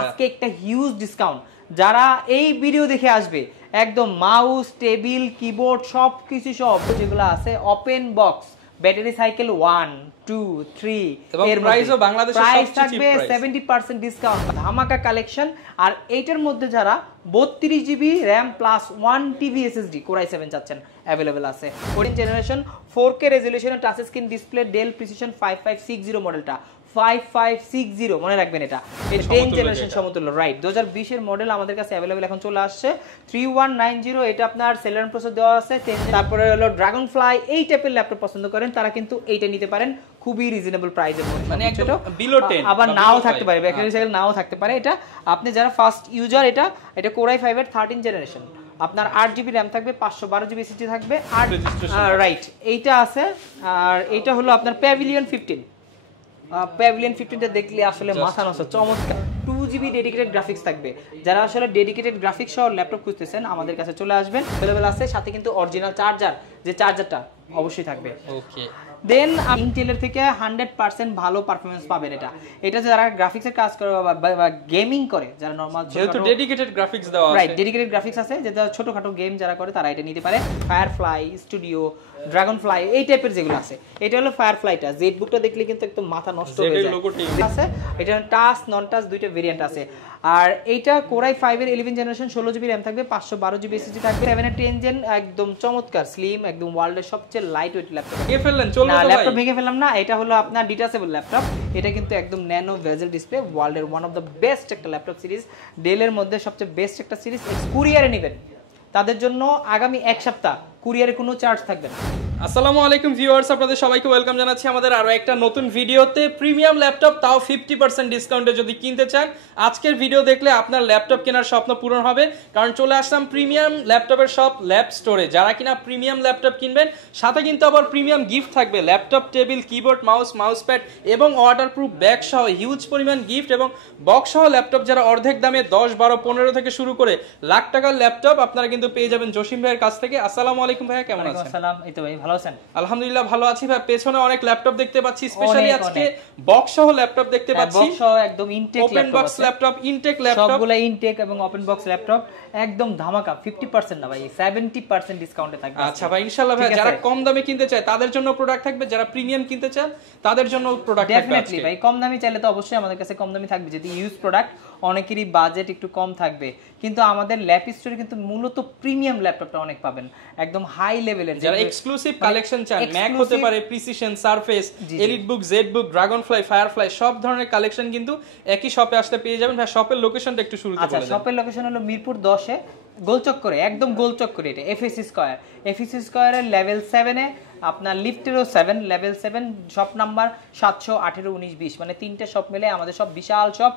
আজকে একটা huge discount, যারা এই ভিডিও দেখে আসবে একদম মাউস টেবিল কিবোর্ড সবকিছু সব যেগুলো আছে ওপেন বক্স ব্যাটারি সাইকেল 1 2 3 এর প্রাইসও বাংলাদেশে প্রাইস সবচেয়ে চিপ থাকবে প্রাইস 70% ডিসকাউন্ট, ধামাকা কালেকশন। আর এইটার মধ্যে যারা 32GB RAM plus 1TB SSD Core i7 চাচ্ছেন अवेलेबल আছে। 14 জেনারেশন 4K রেজোলিউশনের touch screen display Dell precision 5560 মডেলটা 5560 মনে রাখবেন, এটা 10 জেনারেশন সমতুল্য, রাইট। 2020 এর মডেল আমাদের কাছে अवेलेबल এখন চলে আসছে 3190, এটা আপনার সেলেরন প্রসেসর দেওয়া আছে। তারপরে হলো ড্রাগন ফ্লাই, এই টাইপের ল্যাপটপ পছন্দ করেন তারা কিন্তু এইটা নিতে পারেন, খুবই রিজনেবল প্রাইসের মধ্যে, মানে একদম বিলো 10, আবার নাও থাকতে পারে, ব্যাটারি সাইকেল নাও থাকতে পারে। এটা আপনি যারা ফার্স্ট ইউজার, এটা Core i5 এর 13 জেনারেশন, আপনার 8GB RAM থাকবে, 512GB SSD থাকবে, আর রাইট এইটা আছে। আর এইটা হলো আপনার প্যাভিলিয়ন 15, প্যাভিলিয়ন 15টা দেখলে আসলে মাথা নষ্ট, চমৎকার। 2GB ডেডিকেটেড গ্রাফিক্স থাকবে, যারা আসলে ডেডিকেটেড গ্রাফিক্স সহ ল্যাপটপ খুঁজতেছেন আমাদের কাছে চলে আসবেন, अवेलेबल আছে। সাথে কিন্তু অরিজিনাল চার্জার, যে চার্জারটা অবশ্যই থাকবে। ওকে, দেন ইন্টেলের থেকে 100% ভালো পারফরম্যান্স পাবেন। এটা যারা গ্রাফিক্সের কাজ করে বা গেমিং করে, যারা নরমাল যেহেতু ডেডিকেটেড গ্রাফিক্স দেওয়া আছে, রাইট, ডেডিকেটেড গ্রাফিক্স আছে, যেটা ছোটখাটো গেম যারা করে তারা এটা নিতে পারে। ফায়ারফ্লাই স্টুডিও, ড্রাগন ফ্লাই, এই টাইপের যেগুলো আছে, এটা হলো ফায়ারফ্লাইটা। জেড বুকটা দেখলে কিন্তু একদম মাথা নষ্ট হয়ে যায় আছে। এটা টাচ নন টাচ দুইটা ভেরিয়েন্ট আছে। আর এইটা Core i5 এর 11 জেনারেশন 16GB RAM থাকবে, 512GB SSD থাকবে, 7 এর 10 জেন, একদম চমৎকার স্লিম, একদম ওয়ার্ল্ডের সবচেয়ে লাইট ওয়েট ল্যাপটপ। ভেঙে ফেললেন চলবে তো ভাই? ল্যাপটপ ভেঙে ফেললাম না, এটা হলো আপনার ডিটাচেবল ল্যাপটপ। এটা কিন্তু একদম ন্যানো ভেজেল ডিসপ্লে, ওয়ার্ল্ডের ওয়ান অফ দ্য বেস্ট একটা ল্যাপটপ সিরিজ, ডেলের মধ্যে সবচেয়ে বেস্ট একটা সিরিজ। কুরিয়ারে নেবেন তাদের জন্য আগামী এক সপ্তাহ কুরিয়ারে কোনো চার্জ থাকবে না। আসসালামু আলাইকুম ভিউয়ার্স, আপনাদের সবাইকে ওয়েলকাম জানাচ্ছি আমাদের আরো একটা নতুন ভিডিওতে। প্রিমিয়াম ল্যাপটপ, তাও 50% ডিসকাউন্টে যদি কিনতে চান, আজকের ভিডিও দেখলে আপনার ল্যাপটপ কেনার স্বপ্ন পূরণ হবে। কারণ চলে আসলাম প্রিমিয়াম ল্যাপটপের শপ ল্যাব স্টোরে। যারা কিনা প্রিমিয়াম ল্যাপটপ কিনবেন, সাথে কিন্তু আবার প্রিমিয়াম গিফট থাকবে, laptop table keyboard mouse pad এবং ওয়াটারপ্রুফ ব্যাগ সহ হিউজ পরিমাণ গিফট এবং বক্স সহ ল্যাপটপ, যারা অর্ধেক দামে 10 12 15 থেকে শুরু করে লাখ টাকার ল্যাপটপ আপনারা কিন্তু পেয়ে যাবেন জসিম ভাইয়ের কাছ থেকে। আসসালামু আলাইকুম ভাইয়া, কেমন আছেন? আসসালাম, এই তো ভাই ভালো আছেন? আলহামদুলিল্লাহ ভালো আছি ভাই। পেছনে অনেক ল্যাপটপ দেখতে পাচ্ছি, স্পেশালি আজকে বক্স সহ ল্যাপটপ দেখতে পাচ্ছি, বক্স সহ একদম intact laptop, open box laptop, intact laptop, সবগুলা ইনটেক এবং ওপেন বক্স ল্যাপটপ, একদম ধামাকা 50% না ভাই, 70% ডিসকাউন্টে থাকবে। আচ্ছা ভাই, ইনশাআল্লাহ ভাই, যারা কম দামে কিনতে চায় তাদের জন্য প্রোডাক্ট থাকবে, যারা প্রিমিয়াম কিনতে চান তাদের জন্য প্রোডাক্ট থাকবে। ডেফিনেটলি ভাই, কম দামি চাইলে তো অবশ্যই আমাদের কাছে কম দামি থাকবে, যদি ইউজ প্রোডাক্ট অনেকেরই বাজেট একটু কম থাকবে, কিন্তু আমাদের ল্যাপ স্টোরে কিন্তু মূলত প্রিমিয়াম ল্যাপটপটা অনেক পাবেন, একদম হাই লেভেলের। যারা এক্সক্লুসিভ কালেকশন চান, ম্যাক হতে পারে, precision, surface, elite book, Z book, dragonfly, firefly, সব ধরনের কালেকশন কিন্তু একই শপে আসলে পেয়ে যাবেন। ভাই শপের লোকেশনটা একটু শুরুতে বলে দেন। আচ্ছা, শপের লোকেশন হলো মিরপুর 10-এ গোলচক্করে, একদম গোলচক্করে, এটা এফএসসি স্কয়ারের লেভেল 7 এ, আপনার লিফটেরও 7, লেভেল 7, শপ নাম্বার 700 18 19 20, মানে তিনটে শপ মিলে আমাদের সব বিশাল শপ।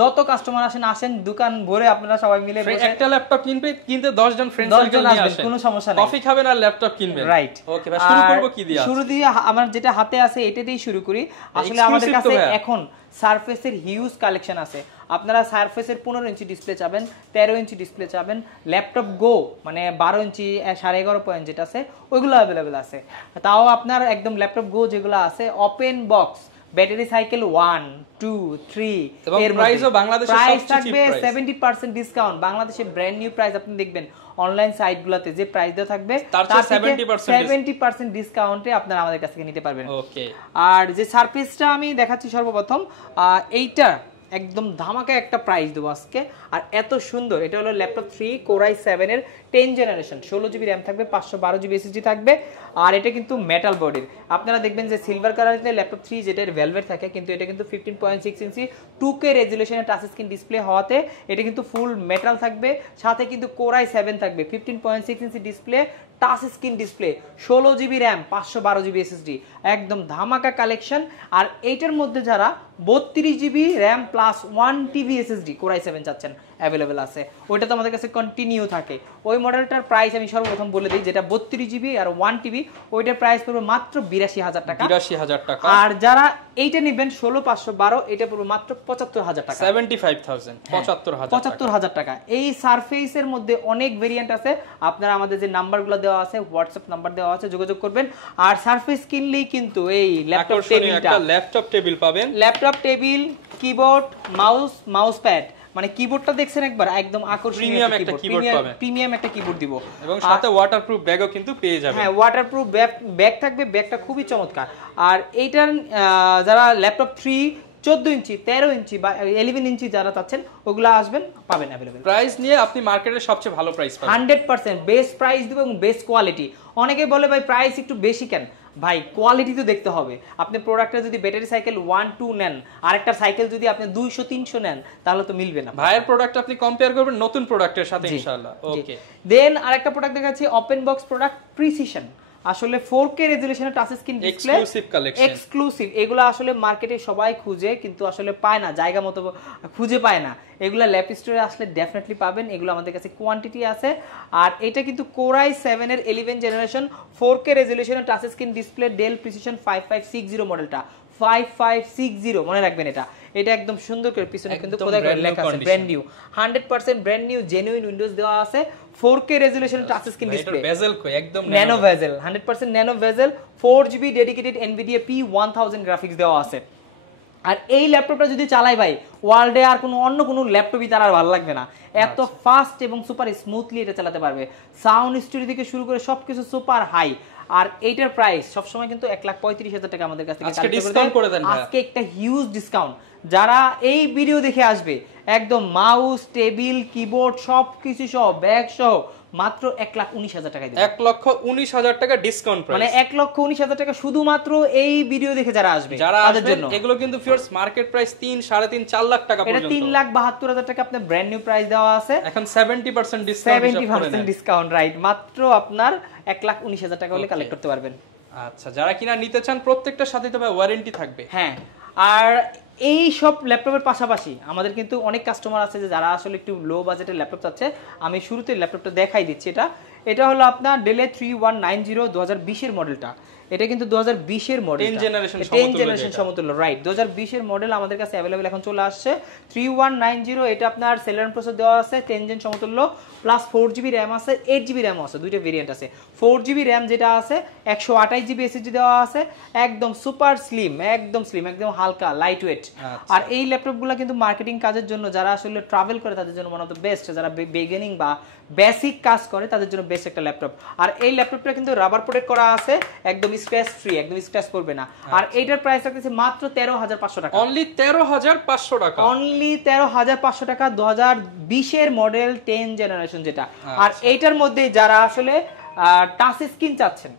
যত কাস্টমার আসেন দোকান ভরে, আপনারা সবাই মিলে একটা ল্যাপটপ কিনতে 10 জন ফ্রেন্ড সার্কেল নিয়ে আসেন, কোনো সমস্যা নাই, কফি খাবেন আর ল্যাপটপ কিনবেন, রাইট। ওকে ভাই, শুরু করব কি দিয়ে? শুরু দিয়ে আমার যেটা হাতে আছে এটা দিয়েই শুরু করি। আসলে আমাদের কাছে এখন সারফেসের হিউজ কালেকশন আছে। আপনারা সারফেসের 15 ইঞ্চি ডিসপ্লে চাবেন, 13 ইঞ্চি ডিসপ্লে চাবেন, ল্যাপটপ গো মানে 12 ইঞ্চি 11.5 পয়েন্ট যেটা আছে ওইগুলো अवेलेबल আছে। তাও আপনার একদম ল্যাপটপ গো যেগুলো আছে ওপেন বক্স ব্যাটারি সাইকেল 1 2 3 এর প্রাইসও বাংলাদেশে সবচেয়ে চিপ প্রাইস, 70% ডিসকাউন্ট। বাংলাদেশে ব্র্যান্ড নিউ প্রাইস আপনি দেখবেন অনলাইন সাইটগুলোতে যে প্রাইস দেওয়া থাকবে তার থেকে 70% ডিসকাউন্টে আপনারা আমাদের কাছ থেকে নিতে পারবেন। ওকে, আর যে সারফেসটা আমি দেখাচ্ছি সর্বপ্রথম, এইটা একদম ধামাকা একটা প্রাইস দেবো আজকে। আর এত সুন্দর, এটা হলো ল্যাপটপ 3 Core i7 এর 10 জেনারেশন, 16GB RAM থাকবে, 512GB SSD থাকবে। আর এটা কিন্তু মেটাল বডির, আপনারা দেখবেন যে সিলভার কালারের ল্যাপটপ 3 যেটা ভেলভেট থাকে, কিন্তু এটা কিন্তু 15.6 ইঞ্চি 2K রেজোলিউশনের টাচ স্ক্রিন ডিসপ্লে হওয়াতে এটা কিন্তু ফুল মেটাল থাকবে। সাথে কিন্তু Core i7 থাকবে, 15.6 inch display, touch screen display, 16GB RAM 512GB SSD, একদম ধামাকা কালেকশন। আর এইটার মধ্যে যারা 32GB RAM plus 1TB SSD Core i7 চাচ্ছেন, अवेलेबल আছে। ওইটা তো আমাদের কাছে কন্টিনিউ থাকে, ওই মডেলটার প্রাইস আমি সর্বপ্রথম বলে দিই, যেটা 32 জিবি আর 1 টিবি, ওইটার প্রাইস পড়বে মাত্র 82,000 টাকা। 82,000 টাকা। আর যারা এইটা নেবেন 16512, এটা পড়বে মাত্র 75,000 টাকা। 75,000 75,000 টাকা। এই সারফেসের মধ্যে অনেক ভেরিয়েন্ট আছে, আপনারা আমাদের যে নাম্বারগুলো দেওয়া আছে, হোয়াটসঅ্যাপ নাম্বার দেওয়া আছে, যোগাযোগ করবেন। আর সারফেস কিনলেই কিন্তু এই ল্যাপটপ টেবিলটা, ল্যাপটপ টেবিল পাবেন, laptop table, keyboard, mouse pad, মানে কিবোর্ডটা দেখছেন একবার, একদম আকর্ষণীয় একটা কিবোর্ড পাবেন, প্রিমিয়াম একটা কিবোর্ড দিব, এবং সাথে ওয়াটারপ্রুফ ব্যাগও কিন্তু পেয়ে যাবেন। হ্যাঁ, ওয়াটারপ্রুফ ব্যাগ থাকবে, ব্যাগটা খুবই চমৎকার। আর এইটার যারা ল্যাপটপ 3, 14 ইঞ্চি, 13 ইঞ্চি বা 11 ইঞ্চি যারা চাচ্ছেন, ওগুলা আসবেন, পাবেন अवेलेबल। প্রাইস নিয়ে আপনি মার্কেটের সবচেয়ে ভালো প্রাইস পাবেন, 100% বেস্ট প্রাইস দিব এবং বেস্ট কোয়ালিটি। অনেকে বলে ভাই প্রাইস একটু বেশি কেন, ভাই কোয়ালিটি তো দেখতে হবে। আপনি প্রোডাক্টে যদি ব্যাটারি সাইকেল 1-2 নেন, আরেকটা সাইকেল যদি আপনি 200-300 নেন, তাহলে তো মিলবে না। ভাইয়ের প্রোডাক্ট আপনি কম্পেয়ার করবেন নতুন প্রোডাক্টের সাথে ইনশাআল্লাহ। ওকে, দেন আরেকটা প্রোডাক্ট দেখাচ্ছি, ওপেন বক্স প্রোডাক্ট প্রিসিশন। আসলে 4K রেজোলিউশনের touch screen display, exclusive collection, exclusive. এগুলো আসলে মার্কেটে সবাই খুঁজে, কিন্তু আসলে পায় না, জায়গা মতো খুঁজে পায় না। এগুলো ল্যাপ স্টোরে আসলে ডেফিনেটলি পাবেন, এগুলো আমাদের কাছে কোয়ান্টিটি আছে। আর এটা কিন্তু Core i7 এর 11 জেনারেশন 4K রেজোলিউশনের touch screen display, Dell precision 5560 মডেলটা, 5560 মনে রাখবেন। এটা একদম সুন্দর করে পিছনে কিন্তু কোথায় করে লেখা আছে brand new, 100% brand new genuine Windows দেওয়া আছে, 4K রেজোলিউশনের টাচ স্ক্রিন ডিসপ্লে, বেজেল কই একদম ন্যানো বেজেল, 100% ন্যানো বেজেল, 4GB dedicated NVIDIA P1000 graphics দেওয়া আছে। আর এই ল্যাপটপটা যদি চালাই ভাই, ওয়ার্ল্ডে আর অন্য কোনো ল্যাপটপই তার আর ভালো লাগবে না, এত ফাস্ট এবং সুপার স্মুথলি এটা চালাতে পারবে। সাউন্ড স্টোরি থেকে শুরু করে সবকিছু সুপার হাই। আর এইটার প্রাইস সবসময় কিন্তু 1,35,000 টাকা আমাদের কাছ থেকে ডিসকাউন্ট করে দেন। আজকে একটা হিউজ ডিসকাউন্ট, যারা এই ভিডিও দেখে আসবে, একদম মাউস, টেবিল, কিবোর্ড সবকিছু সহ, ব্যাগ সহ মাত্র 1,19,000 টাকা দিবেন। 1,19,000 টাকা ডিসকাউন্ট প্রাইস, মানে 1,19,000 টাকা শুধুমাত্র এই ভিডিও দেখে যারা আসবে তাদের জন্য। এগুলো কিন্তু ফিয়ার্স মার্কেট প্রাইস 3, 3.5, 4 লাখ টাকা পর্যন্ত। এটা 3,72,000 টাকা আপনার ব্র্যান্ড নিউ প্রাইস দেওয়া আছে, এখন 70% ডিসকাউন্ট, 70% ডিসকাউন্ট, রাইট, মাত্র আপনার 1,19,000 টাকা হলে কালেক্ট করতে পারবেন। আচ্ছা, যারা কিনা নিতে চান প্রত্যেকটার সাথে তবে ওয়ারেন্টি থাকবে। হ্যাঁ, আর এই সব ল্যাপটপের পাশাপাশি আমাদের কিন্তু অনেক কাস্টমার আছে যে যারা আসলে একটু লো বাজেটের ল্যাপটপ চাচ্ছে। আমি শুরুতে ল্যাপটপটা দেখাই দিচ্ছি। এটা হলো আপনার ডেল 3190 2020 এর মডেলটা। এটা কিন্তু 2020 এর মডেল, 10 জেনারেশন সমতুল্য, রাইট। 2020 এর মডেল আমাদের কাছে अवेलेबल এখন চলে আসছে 3190। এটা আপনার সেলেরন প্রসেসর দেওয়া আছে, 10 জেন সমতুল্য, প্লাস 4GB র‍্যাম আছে, 8GB র‍্যাম আছে, দুইটা ভেরিয়েন্ট আছে। 4GB র‍্যাম যেটা আছে, 128GB SSD দেওয়া আছে, একদম সুপার স্লিম, একদম হালকা, লাইট ওয়েট। আর এই ল্যাপটপগুলো কিন্তু মার্কেটিং কাজের জন্য, যারা আসলে ট্রাভেল করে তাদের জন্য ওয়ান অফ দ্য বেস্ট, যারা বিগিনিং বা বেসিক কাজ করে তাদের জন্য বেস্ট একটা ল্যাপটপ। আর এই ল্যাপটপটা কিন্তু রাবার প্রোটেক্ট করা আছে, একদম স্ক্র্যাচ ফ্রি, একদম স্ক্র্যাচ করবে না। আর এইটার প্রাইস রাখতেছে মাত্র 13,500 টাকা, অনলি 13,500 টাকা, অনলি 13,500 টাকা, 2020 এর মডেল 10 জেনারেশন যেটা। আর এইটার মধ্যে যারা আসলে টাচ স্ক্রিন চাচ্ছেন,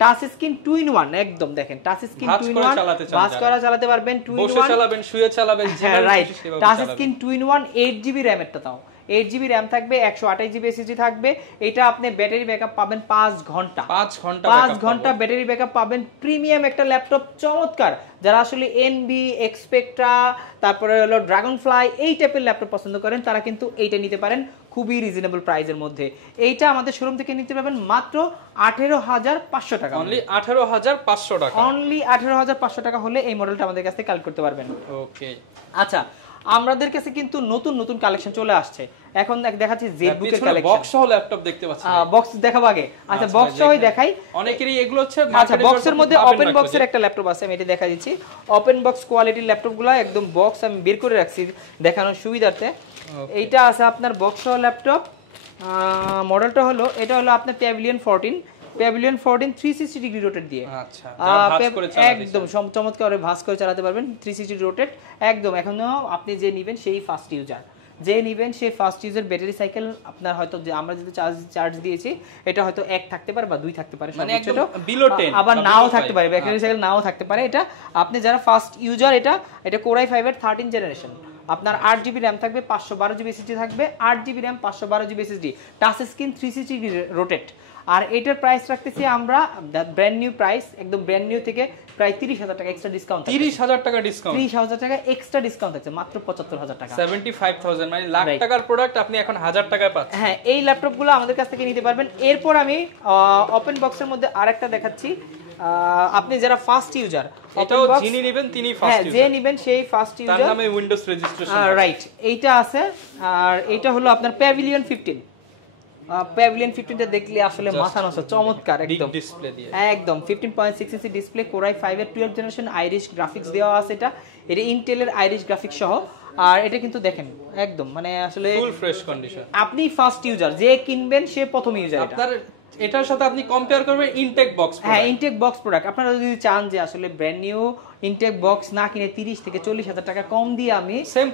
টাচ স্ক্রিন 2-in-1, একদম দেখেন টাচ স্ক্রিন 2-in-1, বাস করা চালাতে পারবেন, 2-in-1, বসে চালাবেন, শুয়ে চালাবেন, যেভাবে রাইট। খুশি সেভাবে টাচ চালাবেন। স্ক্রিন 2-in-1, 8GB র‍্যাম এরটা তাও, 8GB র‍্যাম থাকবে, 128GB SSD থাকবে। এটা আপনি ব্যাটারি ব্যাকআপ পাবেন 5 ঘন্টা, 5 ঘন্টা ব্যাটারি ব্যাকআপ পাবেন। প্রিমিয়াম একটা ল্যাপটপ, চমৎকার। যারা আসলে এনবি, এক্সপেক্ট্রা, তারপরে হলো ড্রাগনফ্লাই, এই টাইপের ল্যাপটপ পছন্দ করেন, তারা কিন্তু এইটা নিতে পারেন খুবই রিজনেবল প্রাইসের মধ্যে। এইটা আমাদের শোরুম থেকে নিতে পারবেন মাত্র 18,500 টাকা, অনলি 18,500 টাকা, অনলি 18,500 টাকা হলে এই মডেলটা আমাদের কাছ থেকে কালেক্ট করতে পারবেন। ওকে, আচ্ছা, আমাদের কাছে কিন্তু নতুন কালেকশন চলে আসছে। এখন দেখাচ্ছি জেটবুকের কালেকশন, বক্স সহ ল্যাপটপ দেখতে পাচ্ছি। বক্স দেখাবো আগে? আচ্ছা, বক্স সহই দেখাই। অনেকেরই এগুলো হচ্ছে, আচ্ছা, বক্সের মধ্যে ওপেন বক্সের একটা ল্যাপটপ আছে, আমি এটা দেখা দিচ্ছি। ওপেন বক্স কোয়ালিটির ল্যাপটপগুলো একদম বক্স আমি বের করে রাখছি দেখানোর সুবিধার্থে। এইটা আছে আপনার বক্স সহ ল্যাপটপ। মডেলটা হলো, এটা হলো আপনার প্যাভিলিয়ন 14 360 ডিগ্রি রোটেট দিয়ে। আচ্ছা, একদম চমৎকার ভাঁজ করে চালাতে পারবেন, 360 রোটেট একদম। এখনো আপনি যে নেবেন সেই ফার্স্ট ইউজার, ব্যাটারি সাইকেল আপনার হয়তো, যে আমরা যেটা চার্জ দিয়েছি, এটা হয়তো 1 থাকতে পারে বা 2 থাকতে পারে, মানে একদম বিলো 10, আবার নাও থাকতে পারে, ব্যাটারি সাইকেল নাও থাকতে পারে। এটা আপনি যারা ফার্স্ট ইউজার, এটা Core i5 এর 13 জেনারেশন, আপনার 8GB র্যাম থাকবে, 512GB SSD থাকবে, 8GB RAM, 512GB SSD, touch screen, 360 rotate. আর এটার প্রাইস রাখতেছি আমরা ব্র্যান্ড নিউ প্রাইস, একদম ব্র্যান্ড নিউ থেকে প্রায় 30,000 টাকা এক্সট্রা ডিসকাউন্ট। 30,000 টাকা ডিসকাউন্ট, 30,000 টাকা এক্সট্রা ডিসকাউন্ট আছে, মাত্র 75,000 টাকা। 75,000 মানে লাখ টাকার প্রোডাক্ট আপনি এখন 1000 টাকায় পাচ্ছেন। হ্যাঁ, এই ল্যাপটপগুলো আমাদের কাছ থেকে নিতে পারবেন। এরপর আমি ওপেন বক্সের মধ্যে আরেকটা দেখাচ্ছি। আপনি যারা ফার্স্ট ইউজার, এটাও যিনি নেবেন তিনি ফার্স্ট ইউজার, যে নেবেন সেই ফার্স্ট ইউজার, তার নামে উইন্ডোজ রেজিস্ট্রেশন, রাইট। এইটা আছে। আর এটা হলো আপনার প্যাভিলিয়ন 15। প্যাভিলিয়ন 15টা দেখলে আসলে মাথা নষ্ট, চমৎকার একদম ডিসপ্লে দিয়ে, একদম 15.6 ইঞ্চি ডিসপ্লে, কোরাই 5 এর 12th জেনারেশন আইরিশ গ্রাফিক্স দেওয়া আছে। এটা ইন্টেলের আইরিশ গ্রাফিক্স সহ। আর এটা কিন্তু দেখেন একদম মানে আসলে ফুল ফ্রেশ কন্ডিশন। আপনি ফার্স্ট ইউজার, যে কিনবেন সে প্রথম ইউজার। আপনার এটার সাথে আপনি কম্পেয়ার করবেন ইনটেক বক্স। হ্যাঁ, ইনটেক বক্স প্রোডাক্ট। আপনারা যদি চান যে আসলে ব্র্যান্ড নিউ ইনটেক বক্স না কিনে 30 থেকে 40,000 টাকা কম দিয়ে আমি সেম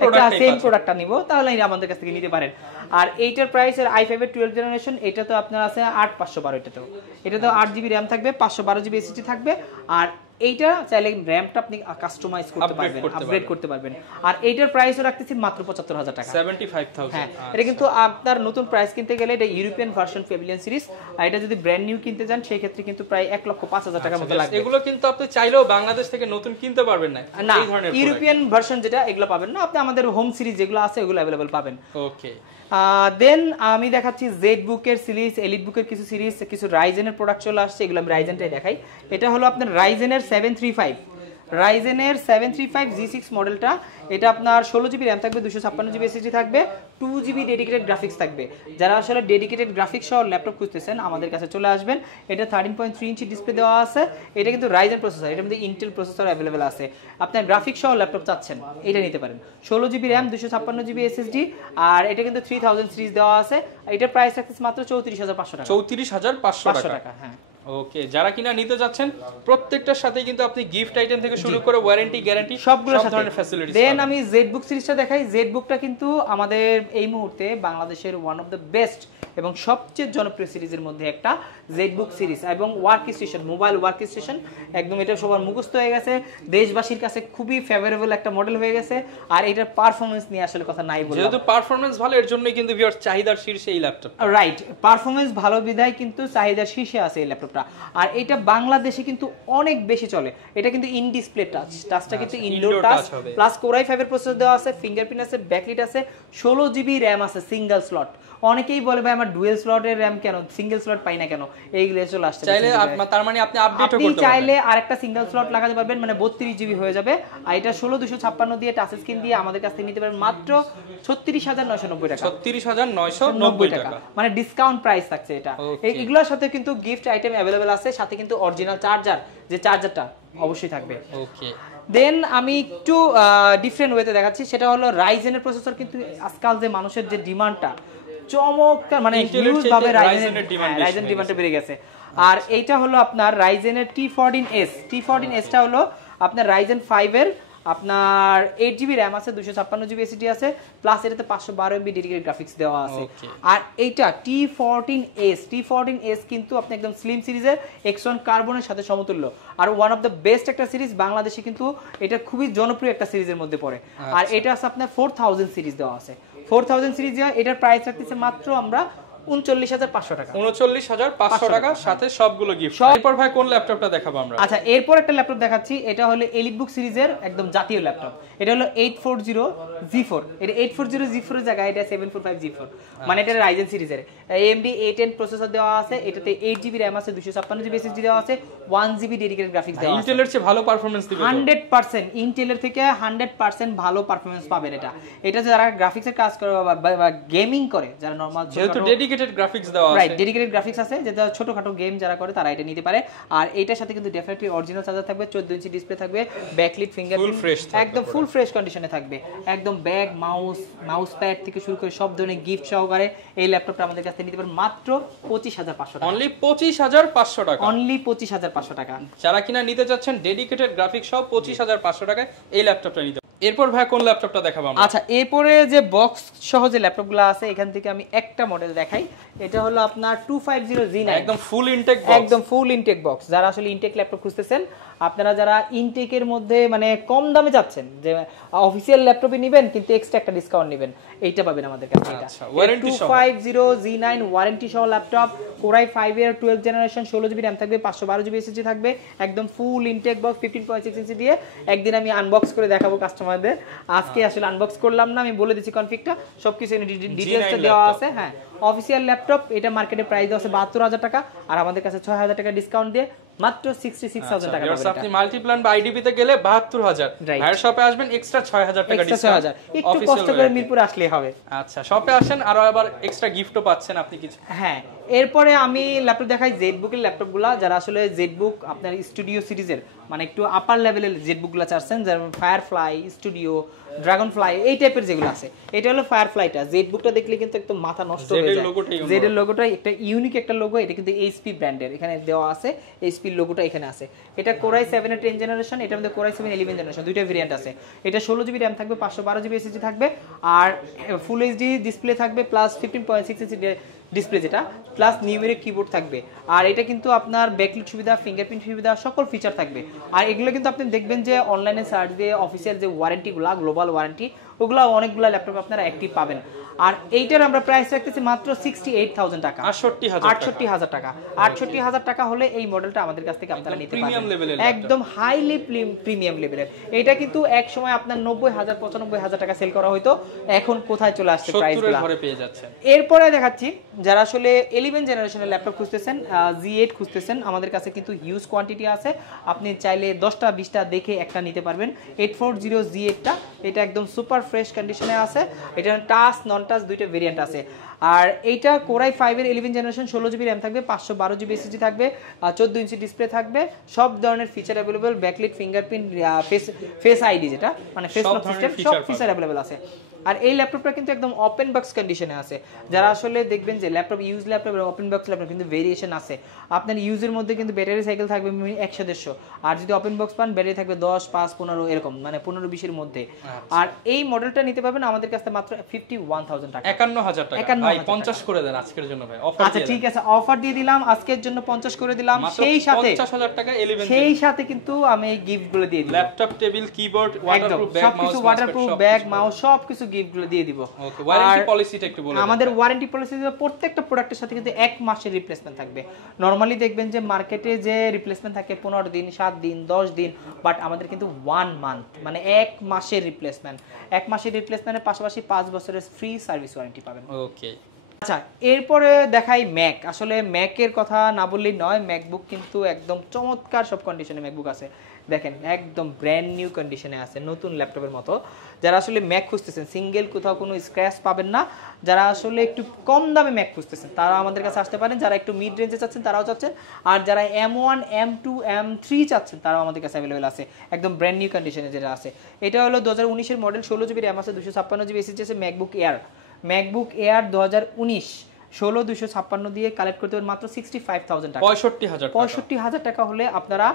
প্রোডাক্টটা নিব, তাহলে আমাদের কাছ থেকে নিতে পারেন। আর এইটার প্রাইস এর i5 এর 12th জেনারেশন, এটা তো আপনার আছে 8512, এটাতেও 8GB র্যাম থাকবে, 512GB SSD থাকবে। আর এইটা চাইলে র্যামটা আপনি কাস্টমাইজ করতে পারবেন, আপগ্রেড করতে পারবেন। আর এইটার প্রাইসও রাখতেছি মাত্র 75,000 টাকা, 75,000। হ্যাঁ, এটা কিন্তু আপনার নতুন প্রাইস কিনতে গেলে এটা ইউরোপিয়ান ভার্সন প্যাভিলিয়ন সিরিজ, আর এটা যদি ব্র্যান্ড নিউ কিনতে যান সেই ক্ষেত্রে কিন্তু প্রায় 1,05,000 টাকা মতো লাগবে। এগুলো কিন্তু আপনি চাইলেও বাংলাদেশ থেকে নতুন কিনতে পারবেন না, এই ধরনের ইউরোপিয়ান ভার্সন যেটা, এগুলো পাবেন না। আপনি আমাদের হোম সিরিজ যেগুলো আছে ওগুলো अवेलेबल পাবেন। ওকে, দেন আমি দেখাচ্ছি জেড বুকের সিরিজ, এলিট বুকের কিছু সিরিজ, কিছু রাইজেনের প্রোডাক্ট চলে আসছে, এগুলো আমি রাইজেনটাই দেখাই। এটা হলো আপনার রাইজেনের 735, রাইজেনের 735 G6 মডেলটা। এটা আপনার 16GB র্যাম থাকবে, 256GB SSD থাকবে, 2GB ডেডিকেটেড গ্রাফিক্স থাকবে। যারা আসলে ডেডিকেটেড গ্রাফিক্স সহ ল্যাপটপ খুঁজতেছেন আমাদের কাছে চলে আসবেন। এটা 13.3 ইঞ্চি ডিসপ্লে দেওয়া আছে। এটা কিন্তু রাইজেন প্রসেসর, এটার মধ্যে ইন্টেল প্রসেসর अवेलेबल আছে। আপনার গ্রাফিক্স সহ ল্যাপটপ চাচ্ছেন, এটা নিতে পারেন। 16GB র্যাম, 256GB SSD, আর এটা কিন্তু 3000 সিরিজ দেওয়া আছে। এটার প্রাইস রাখতেছে মাত্র 34,500 টাকা। 34,500 টাকা, হ্যাঁ। ওকে, যারা কিনা নিতে যাচ্ছেন প্রত্যেকটার সাথে কিন্তু আপনি গিফট আইটেম থেকে শুরু করে ওয়ারেন্টি গ্যারান্টি সব ধরনের ফ্যাসিলিটি। দেন আমি জেড বুক সিরিজটা দেখাই। জেড বুকটা কিন্তু আমাদের এই মুহূর্তে বাংলাদেশের ওয়ান অফ দ্য বেস্ট এবং সবচেয়ে জনপ্রিয় সিরিজের মধ্যে একটা জেড বুক সিরিজ, এবং work station, mobile work station একদম এটা সবার মুখস্থ হয়ে গেছে, দেশবাসীর কাছে খুবই ফেভারেবল একটা মডেল হয়ে গেছে। আর এটার পারফরম্যান্স নিয়ে আসলে কথা নাই বললাম, যেহেতু পারফরম্যান্স ভালো এর জন্যই কিন্তু ভিউয়ার্স চাহিদার শীর্ষে এই ল্যাপটপ। রাইট, পারফরম্যান্স ভালো বিধায় কিন্তু চাহিদার শীর্ষে আছে এই ল্যাপটপটা। আর এটা বাংলাদেশে কিন্তু অনেক বেশি চলে। এটা কিন্তু ইন ডিসপ্লে টাচ, টাচটা কিন্তু ইনডোর টাচ, প্লাস কোরাই 5 এর প্রসেসর দেওয়া আছে, ফিঙ্গারপ্রিন্ট আছে, ব্যাকলিট আছে, 16GB র্যাম আছে সিঙ্গেল স্লট। অনেকেই বলে ভাই আমার ডুয়েল স্লটের র্যাম কেন, সিঙ্গেল স্লট পাই না কেন, এইগুলো চলে আসছে। চাইলে তার মানে আপনি আপডেটও করতে পারবেন, চাইলে আরেকটা সিঙ্গেল স্লট লাগাতে পারবেন, মানে 32GB হয়ে যাবে। আর এটা 16256 দিয়ে টাচ স্ক্রিন দিয়ে আমাদের কাছ থেকে নিতে পারবেন মাত্র 36,990 টাকা। 36,990 টাকা, মানে ডিসকাউন্ট প্রাইস থাকছে এটা। এগুলোর সাথে কিন্তু গিফট আইটেম अवेलेबल আছে, সাথে কিন্তু অরিজিনাল চার্জার, যে চার্জারটা অবশ্যই থাকবে। ওকে, দেন আমি একটু ডিফারেন্ট ওয়েতে দেখাচ্ছি, সেটা হলো রাইজেনের প্রসেসর। কিন্তু আজকাল যে মানুষের যে ডিমান্ডটা চমৎকার, মানে হিউজ ভাবে রাইজেনের ডিমান্ডটা বেড়ে গেছে। আর এইটা হলো আপনার রাইজেনের T14S। T14S টা হলো আপনার রাইজেন 5 এর আপনার 8GB র্যাম আছে, 256GB SSD আছে, প্লাস এটাতে 512MB ডেডিকেটেড গ্রাফিক্স দেওয়া আছে। আর এইটা T14S কিন্তু আপনি একদম স্লিম সিরিজের X1 কার্বনের সাথে সমতুল্য, আর ওয়ান অফ দ্য বেস্ট একটা সিরিজ বাংলাদেশে, কিন্তু এটা খুবই জনপ্রিয় একটা সিরিজের মধ্যে পড়ে। আর এটা আছে আপনার 4000 সিরিজ দেওয়া আছে, 4000 সিরিজ দেওয়া। এটার প্রাইস রাখতেছে মাত্র আমরা 39,500 টাকা। 39,500 টাকা, সাথে সবগুলো গিফট। এরপর ভাই কোন ল্যাপটপটা দেখাবো আমরা? আচ্ছা, এরপর একটা ল্যাপটপ দেখাচ্ছি। এটা হলো এলিট বুক সিরিজের একদম জাতীয় ল্যাপটপ। এটা হলো 840G4। এটা 840G4 এর জায়গায় এটা 745G4, মানে এটা রাইজেন সিরিজের AMD A10 প্রসেসর দেওয়া আছে। এটাতে 8GB র্যাম আছে, 256GB SSD দেওয়া আছে, 1GB ডেডিকেটেড গ্রাফিক্স দেওয়া আছে। ইন্টেলের চেয়ে ভালো পারফরম্যান্স দিবে 100%, ইন্টেলের থেকে 100% ভালো পারফরম্যান্স পাবেন এটা যারা গ্রাফিক্সের কাজ করে বা গেমিং করে, যারা নরমাল, যেহেতু ডেডিকেটেড গ্রাফিক্স দেওয়া আছে, রাইট, ডেডিকেটেড গ্রাফিক্স আছে, যেটা ছোটখাটো গেম যারা করে তারা এটা নিতে পারে। আর এটার সাথে কিন্তু ডেফিনেটলি অরিজিনাল চার্জার থাকবে, 14 ইঞ্চি ডিসপ্লে থাকবে, ব্যাকলিট, ফিঙ্গারপ্রিন্ট একদম ফুল ফ্রেশ কন্ডিশনে থাকবে, একদম ব্যাগ, মাউস প্যাড থেকে শুরু করে সব ধরনের গিফট সহকারে এই ল্যাপটপটা আমাদের কাছে নিতে পারেন মাত্র 25,500 টাকা। অনলি 25,500 টাকা, অনলি 25,500 টাকা। যারা কিনা নিতে যাচ্ছেন ডেডিকেটেড গ্রাফিক্স সহ 25,500 টাকায় এই ল্যাপটপটা নিতে। এরপর ভাই কোন ল্যাপটপটা দেখাবো আমরা? আচ্ছা, এরপরে যে বক্স সহ যে ল্যাপটপগুলো আছে এখান থেকে আমি একটা মডেল দেখাই। এটা হলো আপনার 250G9, একদম ফুল ইনটেক বক্স, একদম ফুল ইনটেক বক্স। যারা আসলে ইনটেক ল্যাপটপ খুঁজতেছেন আপনারা যারা ইনটেকের মধ্যে মানে কম দামে যাচ্ছেন যে অফিসিয়াল ল্যাপটপে নেবেন কিন্তু এক্সট্রা একটা ডিসকাউন্ট নেবেন, এইটা পাবেন আমাদের কাছে। এটা ওয়ারেন্টি সহ 250 G9 ওয়ারেন্টি সহ ল্যাপটপ, কোরাই 5 এর 12 জেনারেশন, 16 জিবি র্যাম থাকবে, 512 জিবি এসএসডি থাকবে, একদম ফুল ইনটেক বক্স 15.6 ইঞ্চি দিয়ে। একদিন আমি আনবক্স করে দেখাবো কাস্টমারদের, আজকে আসলে আনবক্স করলাম না, আমি বলে দিচ্ছি কনফিগটা, সবকিছু ডিটেইলসটা দেওয়া আছে। হ্যাঁ, অফিসিয়াল ল্যাপটপ, এটা মার্কেটে প্রাইস দেওয়া আছে 72,000 টাকা, আর আমাদের কাছে 6,000 টাকা ডিসকাউন্ট দিয়ে মাত্র 66,000 টাকা পাবেন। আপনি মাল্টিপ্ল্যান বা আইডিবি তে গেলে 72,000, আর শপে আসবেন এক্সট্রা 6,000 টাকা ডিসকাউন্ট, একটু কষ্ট করে মিরপুর আসলেই হবে। আচ্ছা, শপে আসেন আর আবার এক্সট্রা গিফটও পাচ্ছেন আপনি কিছু। হ্যাঁ, এরপরে আমি ল্যাপটপ দেখাই জেডবুকের ল্যাপটপগুলো, যারা আসলে জেডবুক আপনার স্টুডিও সিরিজের মানে একটু আপার লেভেলের জেডবুকগুলো চাচ্ছেন, যেমন ফায়ারফ্লাই, স্টুডিও, ড্রাগনফ্লাই, এই টাইপের যেগুলো আছে। এটা হলো ফায়ারফ্লাইটা, জেডবুকটা দেখলে কিন্তু একদম মাথা নষ্ট হয়ে যায়। জেডের লোগোটা একটা ইউনিক একটা লোগো, এটা কিন্তু এইচপি ব্র্যান্ডের, এখানে দেওয়া আছে এইচপি লোগোটা এখানে আছে। এটা কোরাই 7 এর 10 জেনারেশন, এটার মধ্যে কোরাই 7 11 জেনারেশন, দুইটা ভেরিয়েন্ট আছে। এটা 16 জিবি র্যাম থাকবে, 512 জিবি এসএসডি থাকবে, আর ফুল এইচডি ডিসপ্লে থাকবে, প্লাস 15.6 ইঞ্চি ডিসপ্লে যেটা, প্লাস নিউমেরিক কিবোর্ড থাকবে। আর এটা কিন্তু আপনার ব্যাকলিট সুবিধা, ফিঙ্গারপ্রিন্ট সুবিধা, সকল ফিচার থাকবে। আর এগুলো কিন্তু আপনি দেখবেন যে অনলাইনে সার্চ দিয়ে অফিসিয়াল যে ওয়ারেন্টিগুলো, গ্লোবাল ওয়ারেন্টি, ওগুলো অনেকগুলো ল্যাপটপ আপনারা অ্যাক্টিভ পাবেন। আর এইটার আমরা প্রাইস রাখতেছি মাত্র 68,000 টাকা, 68,000 টাকা। 68,000 টাকা হলে এই মডেলটা আমাদের কাছ থেকে আপনারা নিতে পারবেন, একদম হাইলি প্রিমিয়াম লেভেলের। এটা কিন্তু এক সময় আপনার 90,000 95,000 টাকা সেল করা হয়তো, এখন কোথায় চলে আসছে প্রাইসগুলো। এরপরে দেখাচ্ছি যারা আসলে 11 জেনারেশনের ল্যাপটপ খুঁজতেছেন, Z8 খুঁজতেছেন, আমাদের কাছে কিন্তু হিউজ কোয়ান্টিটি আছে, আপনি চাইলে 10টা 20টা দেখে একটা নিতে পারবেন। 840 Z8টা, এটা একদম সুপার ফ্রেশ কন্ডিশনে আছে, এটা টাচ নন টাচ দুইটা ভেরিয়েন্ট আছে। আর এইটা কোরাই 5 এর 11 জেনারেশন, 16 জিবি র্যাম থাকবে, 512 জিবি এসএসডি থাকবে, 14 ইঞ্চি ডিসপ্লে থাকবে, সব ধরনের feature available, backlit, fingerprint, face ID যেটা মানে ফেস লক সিস্টেম, সব ফিচার अवेलेबल আছে। আর এই ল্যাপটপটা কিন্তু একদম ওপেন বক্স কন্ডিশনে আছে। যারা আসলে দেখবেন যে ল্যাপটপ ইউজ ল্যাপটপ আর ওপেন বক্স ল্যাপটপ কিন্তু ভেরিয়েশন আছে। আপনার ইউজের মধ্যে কিন্তু ব্যাটারি সাইকেল থাকবে 150, আর যদি ওপেন বক্স পান ব্যাটারি থাকবে 10, 5, 15 এরকম, মানে 15-20 এর মধ্যে। আর এই মডেলটা নিতে পারবেন আমাদের কাছে মাত্র 51,000 টাকা, 51,000 টাকা। ভাই 50 করে দেন আজকের জন্য ভাই, অফার। আচ্ছা ঠিক আছে, অফার দিয়ে দিলাম আজকের জন্য 50 করে দিলাম, সেই সাথে 50,000 টাকা 11, সেই সাথে কিন্তু আমি এই গিফটগুলো দিয়ে দিই, laptop, table, keyboard, waterproof bag, mouse, waterproof bag, mouse, সবকিছু গিফটগুলো দিয়ে দিব। ওকে, ওয়ারেন্টি পলিসিটা একটু বলুন। আমাদের ওয়ারেন্টি পলিসিতে প্রত্যেকটা প্রোডাক্টের সাথে কিন্তু 1 মাসের রিপ্লেসমেন্ট থাকবে। নরমালি দেখবেন যে মার্কেটে যে রিপ্লেসমেন্ট থাকে 15 দিন, 7 দিন, 10 দিন, বাট আমাদের কিন্তু 1 মান্থ মানে 1 মাসের রিপ্লেসমেন্ট। 1 মাসের রিপ্লেসমেন্টের পাশাপাশি 5 বছরের ফ্রি সার্ভিস ওয়ারেন্টি পাবেন। ওকে, আচ্ছা এরপরে দেখাই ম্যাক। আসলে ম্যাকের কথা না বললেই নয়, ম্যাকবুক কিন্তু একদম চমৎকার সব কন্ডিশনে ম্যাকবুক আছে। দেখেন একদম ব্র্যান্ড নিউ কন্ডিশনে আছে, নতুন ল্যাপটপের মতো। যারা আসলে ম্যাক খুঁজতেছেন, সিঙ্গেল কোথাও কোনো স্ক্র্যাচ পাবেন না, যারা আসলে একটু কম দামে ম্যাক খুঁজতেছেন তারা আমাদের কাছে আসতে পারেন। যারা একটু মিড রেঞ্জে চাচ্ছেন তারাও চাচ্ছেন, আর যারা M1, M2, M3 চাচ্ছেন তারাও আমাদের কাছে অ্যাভেলেবেল আছে, একদম ব্র্যান্ড নিউ কন্ডিশনে যেটা আছে। এটা হলো 2019 এর মডেল, 16 জিবি র্যাম আছে, 256 জিবি এসএসডি আছে, ম্যাকবুক এয়ার 2019 16 256 দিয়ে কালেক্ট করতে পারেন মাত্র 65,000 টাকা, 65,000 টাকা হলে আপনারা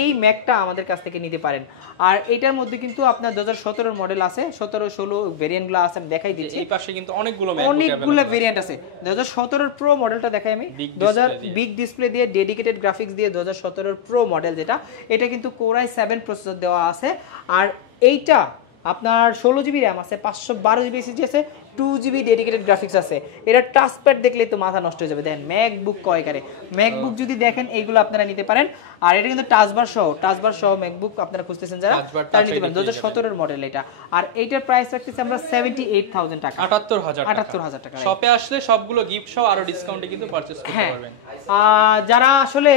এই ম্যাকটা আমাদের কাছ থেকে নিতে পারেন। আর এটার মধ্যে কিন্তু আপনার 2017 মডেল আছে, 17, 16 ভেরিয়েন্টগুলো আছে, আমি দেখাই দিচ্ছি। এই পাশে কিন্তু অনেকগুলো ভেরিয়েন্ট আছে। 2017 প্রো মডেলটা দেখাই আমি, 2000 বিগ ডিসপ্লে দিয়ে ডেডিকেটেড গ্রাফিক্স দিয়ে 2017 প্রো মডেল যেটা, এটা কিন্তু কোরাই 7 প্রসেসর দেওয়া আছে। আর এইটা আপনার 16 জিবি র্যাম আছে, 512 জিবি এসএসডি আছে, 2 জিবি ডেডিকেটেড গ্রাফিক্স আছে। এটা টাচপ্যাড দেখলেই তো মাথা নষ্ট হয়ে যাবে। দেখেন ম্যাকবুক কয়কারে, ম্যাকবুক যদি দেখেন এইগুলো আপনারা নিতে পারেন। আর এটা কিন্তু টাচবার সহ ম্যাকবুক আপনারা খুঁজতেছেন যারা, তারা নিতে পারেন। 2017 এর মডেল এটা। আর এইটার প্রাইস রাখতেছি আমরা 78,000 টাকা, 78,000 টাকা। শপে আসলে সবগুলো গিফট সহ আরো ডিসকাউন্টে কিন্তু পারচেজ করতে পারবেন। যারা আসলে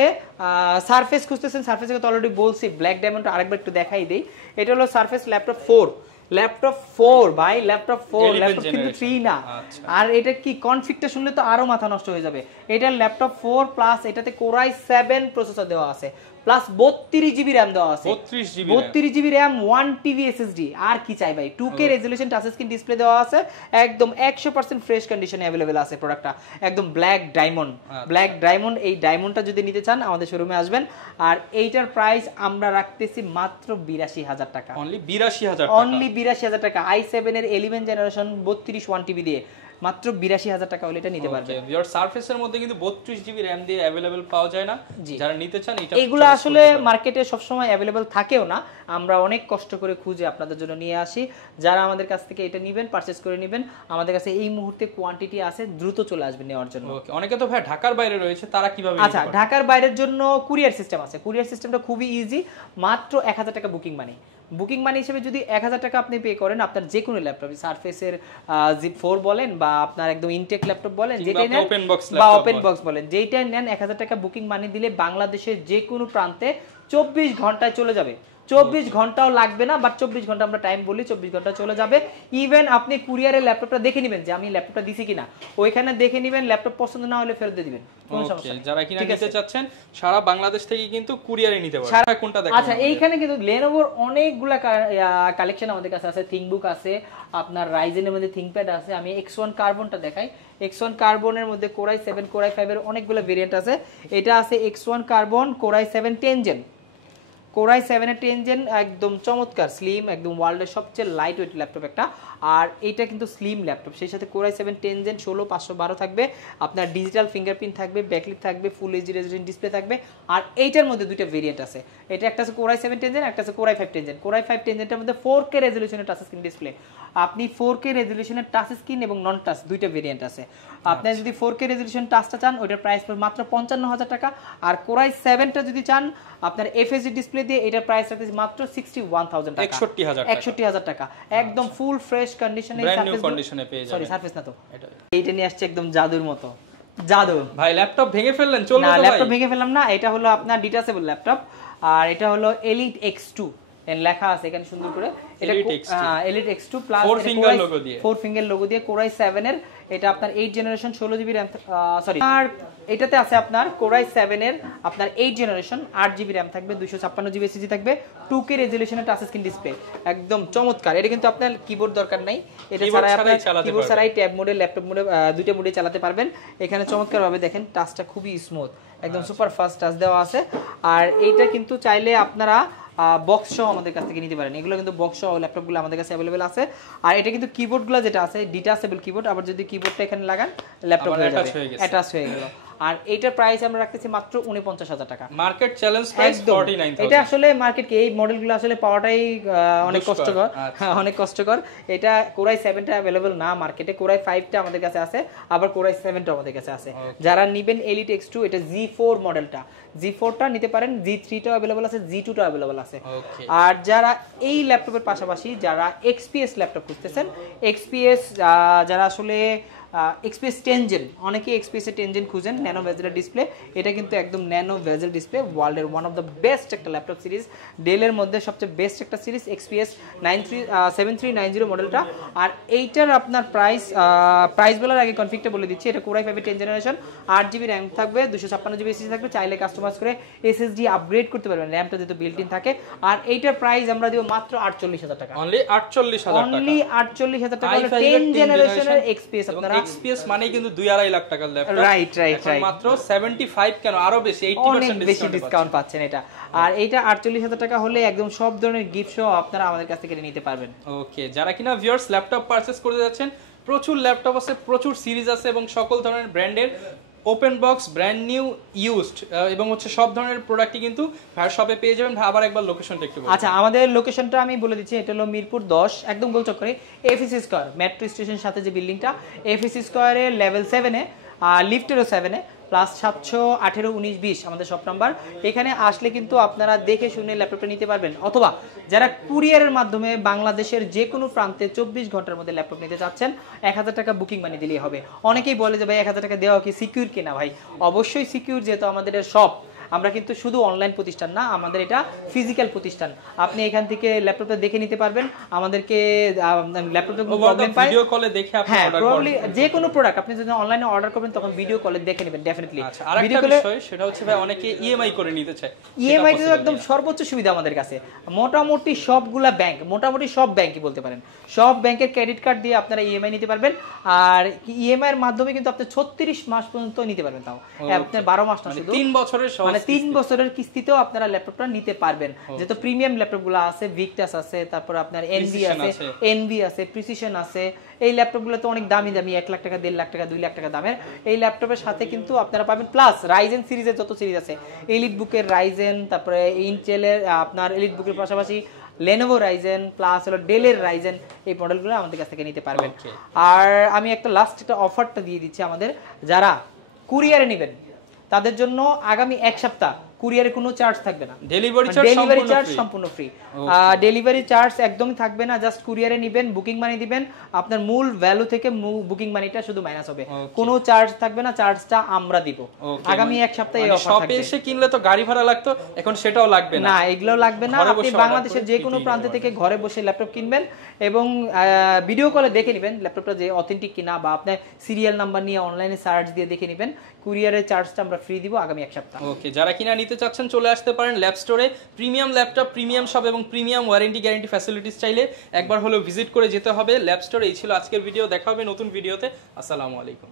সারফেস খুঁজতেছেন, সারফেসের কথা অলরেডি বলছি, ব্ল্যাক ডায়মন্ড আরেকবার একটু দেখাই দেই। এটা হলো সারফেস ল্যাপটপ 4 ভাই, ল্যাপটপ 4 কিন্তু 3 না। আর এটা কি কনফিগটা শুনলে তো আরো মাথা নষ্ট হয়ে যাবে। এটা ল্যাপটপ 4 প্লাস এটাতে কোরাই 7 প্রসেসর দেওয়া আছে, প্লাস 32 জিবি র্যাম দেওয়া আছে, 32 জিবি র্যাম, 1 টিবি এসএসডি। আর কি চাই ভাই, 2K resolution touch screen display দেওয়া আছে, একদম 100% ফ্রেশ কন্ডিশনে अवेलेबल আছে প্রোডাক্টটা, একদম ব্ল্যাক ডায়মন্ড। এই ডায়মন্ডটা যদি নিতে চান আমাদের শোরুমে আসবেন। আর এইটার প্রাইস আমরা রাখতেছি মাত্র 82,000 টাকা, অনলি 82,000 টাকা। i7 এর 11 জেনারেশন 32 1 টিবি দিয়ে মাত্র 82,000 টাকা হলে এটা নিতে পারবেন। ভিউয়ার সারফেসের মধ্যে কিন্তু 32 জিবি র‍্যাম দিয়ে अवेलेबल পাওয়া যায় না, যারা নিতে চান এটা এগুলো আসলে মার্কেটে সব সময় अवेलेबल থাকেও না, আমরা অনেক কষ্ট করে খুঁজে আপনাদের জন্য নিয়ে আসি। যারা আমাদের কাছ থেকে এটা নেবেন, পারচেজ করে নেবেন, আমাদের কাছে এই মুহূর্তে কোয়ান্টিটি আছে, দ্রুত চলে আসবেন নেওয়ার জন্য। ওকে, অনেকে তো ভাই ঢাকার বাইরে রয়েছে, তারা কিভাবে? আচ্ছা, ঢাকার বাইরের জন্য কুরিয়ার সিস্টেম আছে। কুরিয়ার সিস্টেমটা খুবই ইজি, মাত্র 1000 টাকা বুকিং মানি। বুকিং মানি হিসেবে যদি 1000 টাকা আপনি পে করেন, আপনার যে কোনো ল্যাপটপ, সারফেসের জিপ 4 বলেন বা আপনার একদম ইনটেক ল্যাপটপ বলেন, যেটাই নেন, বা ওপেন বক্স বলেন, যেটাই নেন, 1000 টাকা বুকিং মানি দিলে বাংলাদেশের যে কোনো প্রান্তে 24 ঘন্টায় চলে যাবে। 24 ঘন্টাও লাগবে না, বাট 24 ঘন্টা আমরা টাইম বলি, 24 ঘন্টা চলে যাবে। ইভেন আপনি কুরিয়ারের ল্যাপটপটা দেখে নেবেন যে আমি ল্যাপটপটা দিছি কিনা, ওইখানে দেখে নেবেন, ল্যাপটপ পছন্দ না হলে ফেরত দিয়ে দিবেন, কোনো সমস্যা নেই। যারা কিনা নিতে চাচ্ছেন সারা বাংলাদেশ থেকে কিন্তু কুরিয়ারে নিতে পারবেন। কোনটা দেখেন? আচ্ছা, এইখানে কিন্তু Lenovoর অনেকগুলা কালেকশন আমাদের কাছে আছে। থিংকবুক আছে, আপনার রাইজেনের মধ্যে থিংকপ্যাড আছে। আমি X1 কার্বনটা দেখাই। X1 কার্বনের মধ্যে Core i7 Core i5 এর অনেকগুলো ভেরিয়েন্ট আছে। এটা আছে X1 carbon Core i7 10 gen. Core i7 এর 10 জেন একদম চমৎকার, স্লিম, একদম ওয়ার্ল্ডের সবচেয়ে লাইট ওয়েট ল্যাপটপ একটা। আর এটা কিন্তু স্লিম ল্যাপটপ, সেই সাথে Core i7 10 জেন 16512 থাকবে, আপনার ডিজিটাল ফিঙ্গারপ্রিন্ট থাকবে, ব্যাকলিট থাকবে, ফুল এইচডি রেজোলিউশন ডিসপ্লে থাকবে। আর এইটার মধ্যে দুইটা ভেরিয়েন্ট আছে, এটা একটা আছে Core i7 10 জেন, একটা আছে Core i5 10 gen. Core i5 10 জেনটার মধ্যে 4K রেজোলিউশনের টাচ স্ক্রিন ডিসপ্লে। আপনি 4K রেজোলিউশনের টাচ স্ক্রিন এবং নন টাচ দুইটা ভেরিয়েন্ট আছে। আপনি যদি 4K রেজোলিউশন টাচটা চান, ওটার প্রাইস পড়বে মাত্র 55000 টাকা। আর Core i7টা যদি চান আপনার FHD ডিসপ্লে দিয়ে, এটার প্রাইস রাখতেছি মাত্র 61000 টাকা, 61000 টাকা। একদম ফুল ফ্রেশ কন্ডিশনে, ব্র্যান্ড নিউ কন্ডিশনে পেয়ে যাবেন। সরি, সারফেস না তো, এইটা নিয়ে আসছে একদম জাদুর মতো। জাদু ভাই, ল্যাপটপ ভেঙে ফেললেন? চলবে না, তো ভাই? ল্যাপটপ ভেঙে ফেললাম না, এটা হলো আপনার ডিটাচেবল ল্যাপটপ। আর এটা হলো Elite X2 লেখা আছে এখানে সুন্দর করে। এটা Elite X2 plus 4 finger logo দিয়ে, 4 ফিঙ্গার লোগো দিয়ে Core i7 এর। এটা আপনার 8 জেনারেশন 16 জিবি র‍্যাম, সরি, আর এটাতে আছে আপনার Core i7 এর আপনার 8 জেনারেশন 8 জিবি র‍্যাম থাকবে, 256 জিবি এসএসডি থাকবে, 2K রেজোলিউশনের টাচ স্ক্রিন ডিসপ্লে, একদম চমৎকার। এটা কিন্তু আপনার কিবোর্ড দরকার নাই, এটা ছাড়া আপনি কিবোর্ড ছাড়াই ট্যাব মোডে, ল্যাপটপ মোডে, দুইটা মোডে চালাতে পারবেন। এখানে চমৎকার ভাবে দেখেন টাচটা খুবই স্মুথ, একদম সুপার ফাস্ট টাচ দেওয়া আছে। আর এইটা কিন্তু চাইলে আপনারা বক্স সহ আমাদের কাছ থেকে নিতে পারেন। এগুলো কিন্তু বক্স সহ ল্যাপটপগুলো আমাদের কাছে अवेलेबल আছে। আর এটা কিন্তু কিবোর্ডগুলো যেটা আছে ডিটাচেবল কিবোর্ড, আবার যদি কিবোর্ডটা এখানে লাগান ল্যাপটপ হয়ে যাবে, অ্যাটাচ হয়ে গেল। আর এইটার প্রাইস আমরা রাখতেছি মাত্র 49000 টাকা, মার্কেট চ্যালেঞ্জ প্রাইস 49000। এটা আসলে মার্কেটে এই মডেলগুলো আসলে পাওয়াটাই অনেক কষ্টকর, হ্যাঁ অনেক কষ্টকর। এটা Core i7টা अवेलेबल না মার্কেটে, Core i5টা আমাদের কাছে আছে, আবার Core i7টা আমাদের কাছে আছে। যারা নেবেন Elite X2, এটা G4 মডেলটা, G4টা নিতে পারেন, G3টা अवेलेबल আছে, G2টা अवेलेबल আছে। আর যারা এই ল্যাপটপের পাশাপাশি যারা XPS ল্যাপটপ খুঁজতেছেন, XPS যারা আসলে XPS 10 জেন, অনেকে XPS 10 জেন খুঁজেন, ন্যানো ভেজেল ডিসপ্লে। এটা কিন্তু একদম ন্যানো ভেজেল ডিসপ্লে, ওয়ার্ল্ডের ওয়ান অফ দ্য বেস্ট একটা ল্যাপটপ সিরিজ, ডেলের মধ্যে সবচেয়ে বেস্ট একটা সিরিজ XPS 7390 মডেলটা। আর এইটার আপনার প্রাইস বলার আগে কনফিগটা বলে দিচ্ছি। এটা Core i5 10 generation, 8 GB RAM থাকবে, 256 জিবি এসএসডি থাকবে, চাইলে কাস্টমাইজ করে SSD আপগ্রেড করতে পারবেন, র্যামটা যেহেতু বিল্ট ইন থাকে। আর এইটার প্রাইস আমরা দিব মাত্র 48000 টাকা, অনলি 48000 টাকা, অনলি 48000 টাকা। 10 জেনারেশনের XPS আপনারা, XPS মানে কিন্তু 2.5 লাখ টাকার ল্যাপটপ, রাইট, মাত্র 75 কেন আরো বেশি 80% বেশি ডিসকাউন্ট পাচ্ছেন এটা। আর এটা 48000 টাকা হলে একদম সব ধরনের গিফট সহ আপনারা আমাদের কাছ থেকে নিতে পারবেন। ওকে, যারা কিনা ভিউয়ার্স ল্যাপটপ পারচেজ করতে যাচ্ছেন, প্রচুর ল্যাপটপ আছে, প্রচুর সিরিজ আছে এবং সকল ধরনের ব্র্যান্ডের, open box, brand new, used এবং হচ্ছে সব ধরনের প্রোডাক্টই কিন্তু ভাইয়ের শপে পেয়ে যাবেন। আবার একবার লোকেশনটা একটু বলুন। আচ্ছা, আমাদের লোকেশনটা আমি বলে দিচ্ছি। এটা হলো মিরপুর 10, একদম গোলচক্করে FEC স্কয়ার, মেট্রো স্টেশনের সাথে যে বিল্ডিংটা, FEC স্কয়ারের লেভেল 7 এ, লিফটেরও 7 এ, প্লাস 7181920 আমাদের শপ নাম্বার। এখানে আসলে কিন্তু আপনারা দেখে শুনে ল্যাপটপটা নিতে পারবেন, অথবা যারা কুরিয়ারের মাধ্যমে বাংলাদেশের যে কোনো প্রান্তে 24 ঘন্টার মধ্যে ল্যাপটপ নিতে চাচ্ছেন, 1000 টাকা বুকিং মানি দিলেই হবে। অনেকেই বলে যে ভাই 1000 টাকা দেওয়া কি সিকিউর কিনা? ভাই অবশ্যই সিকিউর, যেহেতু আমাদের শপ, আমরা কিন্তু শুধু অনলাইন প্রতিষ্ঠান না, আমাদের এটা ফিজিক্যাল প্রতিষ্ঠান। আপনি এখান থেকে ল্যাপটপটা দেখে নিতে পারবেন, আমাদেরকে ল্যাপটপে কোনো প্রবলেম পায় ভিডিও কলে দেখে আপনি অর্ডার করবেন। যে কোনো প্রোডাক্ট আপনি যদি অনলাইনে অর্ডার করবেন তখন ভিডিও কলে দেখে নেবেন ডেফিনেটলি। আচ্ছা, আরেকটা বিষয় সেটা হচ্ছে ভাই অনেকে ইএমআই করে নিতে চায়। ইএমআই তো একদম সর্বোচ্চ সুবিধা আমাদের কাছে। মোটামুটি সবগুলা ব্যাংক, মোটামুটি সব ব্যাংকই বলতে পারেন, সব ব্যাংকের ক্রেডিট কার্ড দিয়ে আপনারা ইএমআই নিতে পারবেন। আর ইএমআই এর মাধ্যমে কিন্তু আপনি 36 মাস পর্যন্ত নিতে পারবেন, তাও আপনার 12 মাস না, শুধু 3 বছরের, মানে 3 বছরের কিস্তিতেও আপনারা ল্যাপটপটা নিতে পারবেন। যেহেতু প্রিমিয়াম ল্যাপটপগুলো আছে, ভিক্টাস আছে, তারপর আপনার এনভি আছে, প্রিসিশন আছে। এই ল্যাপটপগুলো তো অনেক দামি দামি, 1 লাখ টাকা, 1.5 লাখ টাকা, 2 লাখ টাকা দামের। এই ল্যাপটপের সাথে কিন্তু আপনারা পাবেন প্লাস রাইজেন সিরিজের যত সিরিজ আছে, এলিট বুকের রাইজেন, তারপরে ইন্টেলের আপনার এলিট বুকের পাশাপাশি লেনোভো রাইজেন প্লাস হলো ডেলের রাইজেন, এই মডেলগুলো আমাদের কাছ থেকে নিতে পারবেন। আর আমি একটা লাস্ট একটা অফারটা দিয়ে দিচ্ছি আমাদের যারা কুরিয়ারে নেবেন তাদের জন্য। আগামী 1 সপ্তাহ কুরিয়ারে কোনো চার্জ থাকবে না, ডেলিভারি চার্জ সম্পূর্ণ ফ্রি। ডেলিভারি চার্জ একদমই থাকবে না, জাস্ট কুরিয়ারে নেবেন, বুকিং মানি দিবেন, আপনার মূল ভ্যালু থেকে বুকিং মানিটা শুধু মাইনাস হবে, কোনো চার্জ থাকবে না, চার্জটা আমরা দিব। আগামী 1 সপ্তাহে এই অফার থাকবে। শপে এসে কিনলে তো গাড়ি ভাড়া লাগতো, এখন সেটাও লাগবে না। না, এগুলো লাগবে না। আপনি বাংলাদেশের যে কোনো প্রান্ত থেকে ঘরে বসে ল্যাপটপ কিনবেন এবং ভিডিও কলে দেখে নেবেন ল্যাপটপটা যে অথেন্টিক কিনা, বা আপনার সিরিয়াল নাম্বার নিয়ে অনলাইনে সার্চ দিয়ে দেখে নেবেন। কুরিয়ারের চার্জটা আমরা ফ্রি দিব আগামী 1 সপ্তাহ। ওকে, যারা কিনা নিতে চাচ্ছেন চলে আসতে পারেন ল্যাব স্টোরে। প্রিমিয়াম ল্যাপটপ, প্রিমিয়াম শপ এবং প্রিমিয়াম ওয়ারেন্টি গ্যারান্টি ফ্যাসিলিটিস চাইলে একবার হলেও ভিজিট করে যেতে হবে ল্যাব স্টোরে। এই ছিল আজকের ভিডিও, দেখা হবে নতুন ভিডিওতে। আসসালামু আলাইকুম।